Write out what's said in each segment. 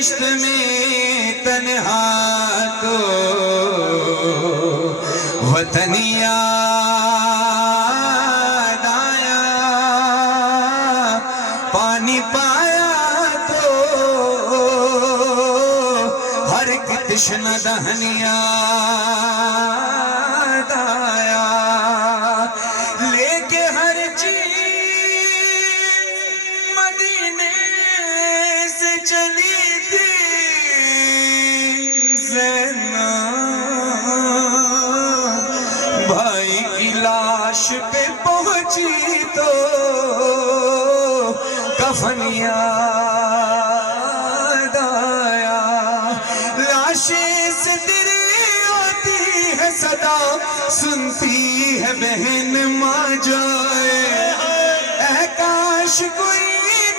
दश्त में तन्हा तो वतन याद आया, पानी पाया तो हर एक तृष्णा दहन याद आया। लेके हर चीज मदीने से चली थी ज़ैनब, भाई की लाश पे पहुंची तो कफन याद आया। लाशें से तेरी होती है सदा, सुनती है बहन माँ जाए। ऐ काश कोई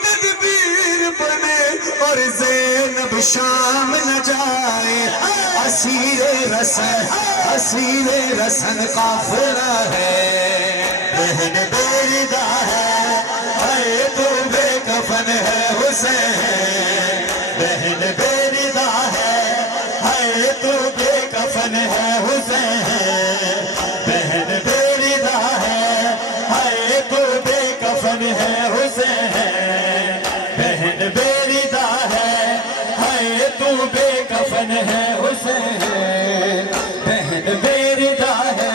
तदबीर बने और ज़ैनब शाम न जाए। असीरे रसन काफिला है, बहन बेरिदा है, हाय तो बेकफन है हुसैन। बहन बेरिदा है, हाय तो बेकफन है हुसैन। बहन बेरिदा है, हाय तो बेकफन है हुसैन। बहन बेरिदा है, हाय तो बेकफन है हुसैन। बहन बेरिदा है,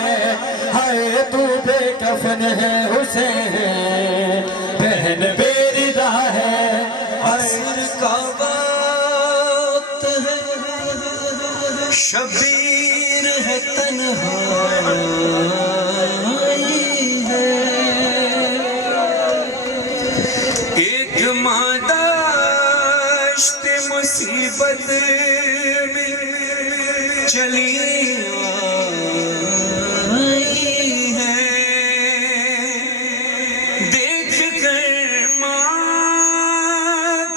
हाय तो बेकफन है हुसैन। बहन बेरिदा है, असर का वक्त है, शबीर है तन्हाई है। एक मादाश्त मुसीबत में चली आई है। देख कर माँ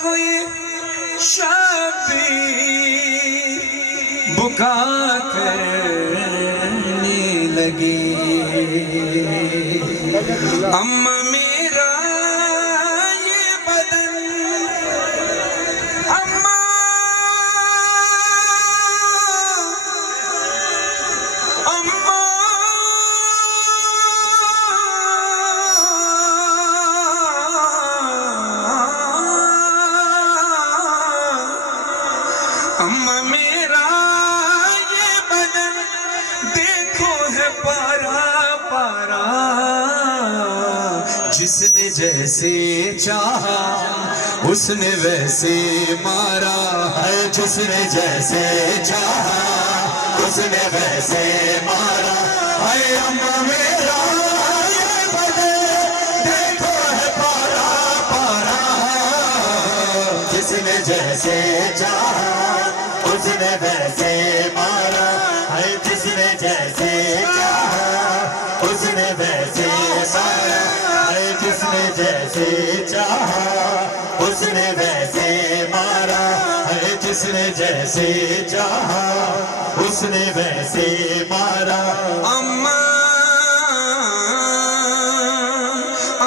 को ये शबीर बुका करने लगी। अम्मा मेरा ये बदन, अम्मा अम्मा अम्मा मेरा ये बदन देखो है पारा पारा। जिसने जैसे चाहा उसने वैसे मारा है। जिसने जैसे चाहा उसने वैसे मारा है। अम्मा मेरा ये बदन देखो है पारा पारा। जिसने जैसे चाहा उसने वैसे मारा है। जिसने जैसे चाहा उसने वैसे मारा है। जिसने जैसे चाहा उसने वैसे मारा है। जिसने जैसे चाहा उसने वैसे मारा। अम्मा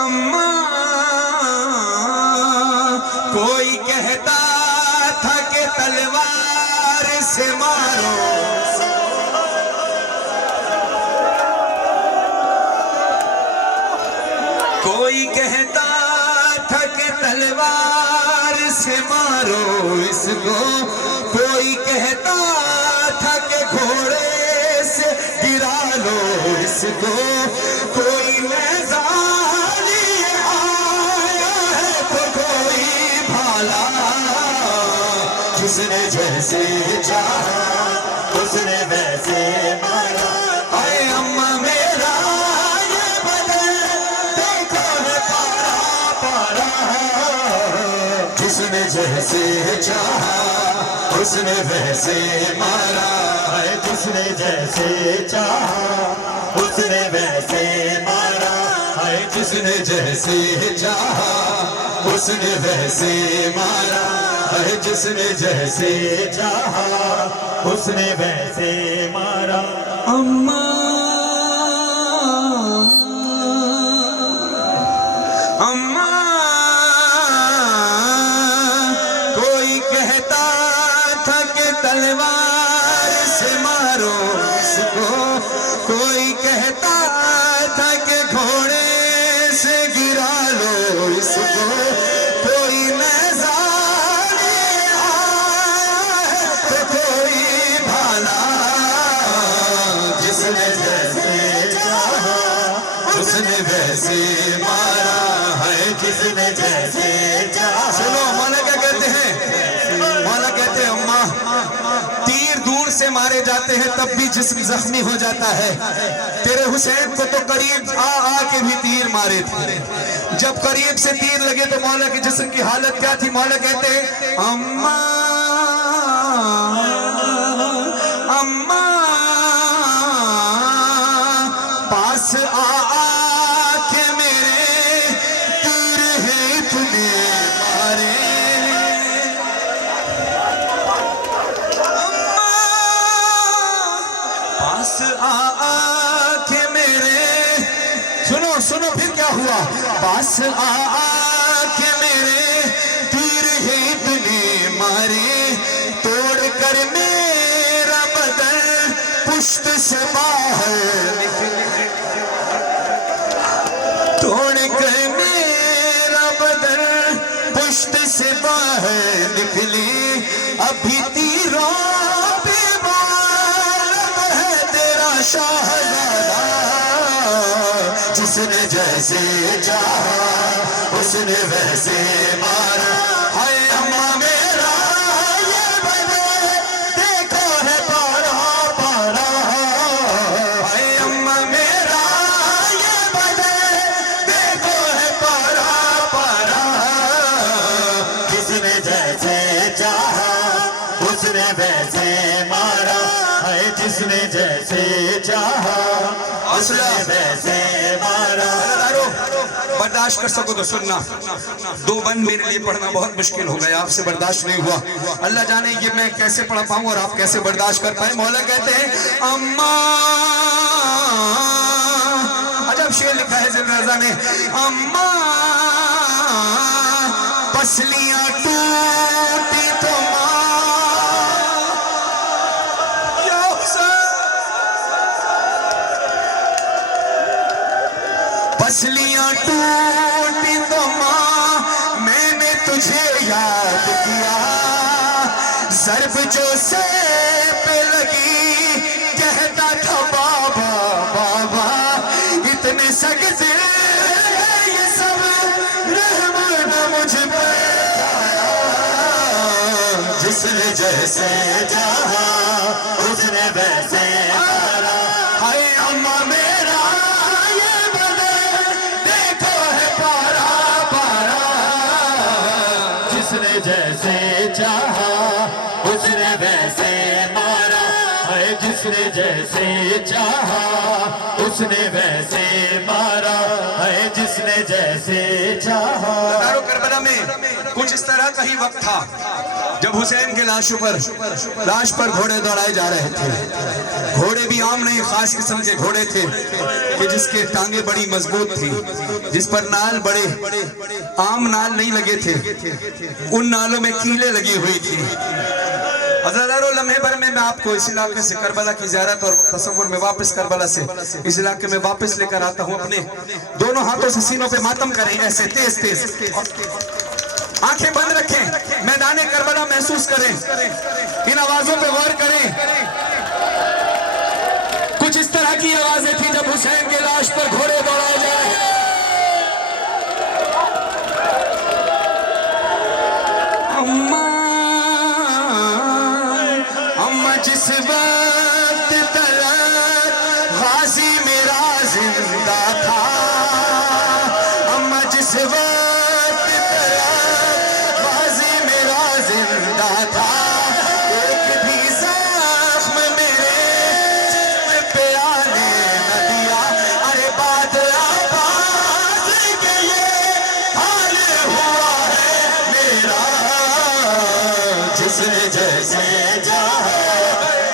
अम्मा कोई कहता था कि तलवार से मारो, कोई कहता था कि तलवार से मारो इसको। कोई कहता था कि घोड़े से गिरा लो इसको। कोई मैदान आया है तो कोई भाला। जिसने जैसे चाहा उसने वैसे मारा। अरे अम्मा मेरा ये बदन देखो है पारा पारा। जिसने जैसे चाहा उसने वैसे मारा है। जिसने जैसे चाहा उसने वैसे मारा है। जिसने जैसे चाहा उसने वैसे मारा है। जिसने जैसे चाहा उसने वैसे मारा। अम्मा अम्मा कोई कहता वैसे मारा है, जिसने जैसे चाहा। सुनो मौला क्या कहते हैं, मौला कहते हैं अम्मा तीर दूर से मारे जाते हैं तब भी जिस्म जख्मी हो जाता है। तेरे हुसैन को तो करीब आ के भी तीर मारे थे, जब करीब से तीर लगे तो मौला के जिस्म की हालत क्या थी। मौला कहते हैं अम्मा अम्मा पास के मेरे तीर है इतने मारे। अम्मा पास के मेरे, सुनो सुनो फिर क्या हुआ। पास के मेरे तीर है इतने मारे, तोड़ कर मेरा बदन पुश्त से बाहर निकले, तोड़ कर मेरा बदन पुश्त से बाहर निकले। अभी तीरों पे बार है तेरा शाहज़ादा, जिसने जैसे चाहा उसने वैसे मारा। हाय अम्मा मेरा ये बदन देखो है पारा पारा, हाय अम्मा मेरा ये बदन देखो है पारा पारा। जिसने जैसे चाहा उसने वैसे मारा है, जिसने जैसे चाहा उसने वैसे मारा। बर्दाश्त कर सको तो सुनना, दो बंद मेरे लिए पढ़ना बहुत मुश्किल हो गया, आपसे बर्दाश्त नहीं हुआ। अल्लाह जाने ये मैं कैसे पढ़ पाऊं और आप कैसे बर्दाश्त कर पाए। मौला कहते हैं अम्मा, अजब शेर लिखा है ज़िल रज़ा ने। अम्मा पसलियां टूटी तो पसलियां टूटी तो माँ मैंने तुझे याद किया, ज़र्ब जो से पे लगी कहता था बाबा बाबा, इतने सख्त ये सब रहमत मुझ पे आया। जिसने जैसे चाहा उसने वैसे मारा। हाय अम्मा मेरा ये बदन देखो है पारा पारा, जिसने जैसे चाहा उसने वैसे मारा है, जिसने जैसे चाहा उसने वैसे मारा है, जिसने जैसे चाहा। करबला में कुछ इस तरह का ही वक्त था जब हुसैन के लाश पर घोड़े दौड़ाए जा रहे थे। घोड़े भी आम नहीं, खास किस्म के घोड़े थे कि जिसके टांगे बड़ी मजबूत थी, जिस पर नाल बड़े आम नाल नहीं लगे थे, उन नालों में कीले लगी हुई थी। हज़ारों लम्हे भर में मैं आपको इस इलाके से करबला की ज़ियारत और तसव्वुर में वापस करबला से इस इलाके में वापस लेकर आता हूँ। अपने दोनों हाथों से सीनों पे मातम करें ऐसे तेज तेज, आंखें बंद रखें, मैदाने करबला महसूस करें, इन आवाजों पे गौर करें। कुछ इस तरह की आवाजें थी जब हुसैन के लाश पर घोड़े दौड़ाए जाए। अम्मा अम्मा जिस वक्त तलक गाजी मेरा जिंदा था, अम्मा जिस वक्त तलक गाजी मेरा जिंदा था, एक भी जख्म मेरे जिस्म पे आने न दिया। अरे बात आबाद के ये हाल हुआ है मेरा, जिसने जैसे चाहा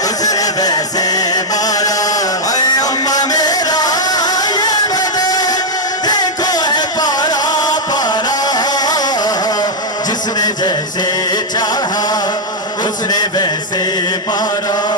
उसने वैसे मारा। अम्मा मेरा ये बदन देखो है पारा पारा, जिसने जैसे चाहा उसने वैसे मारा।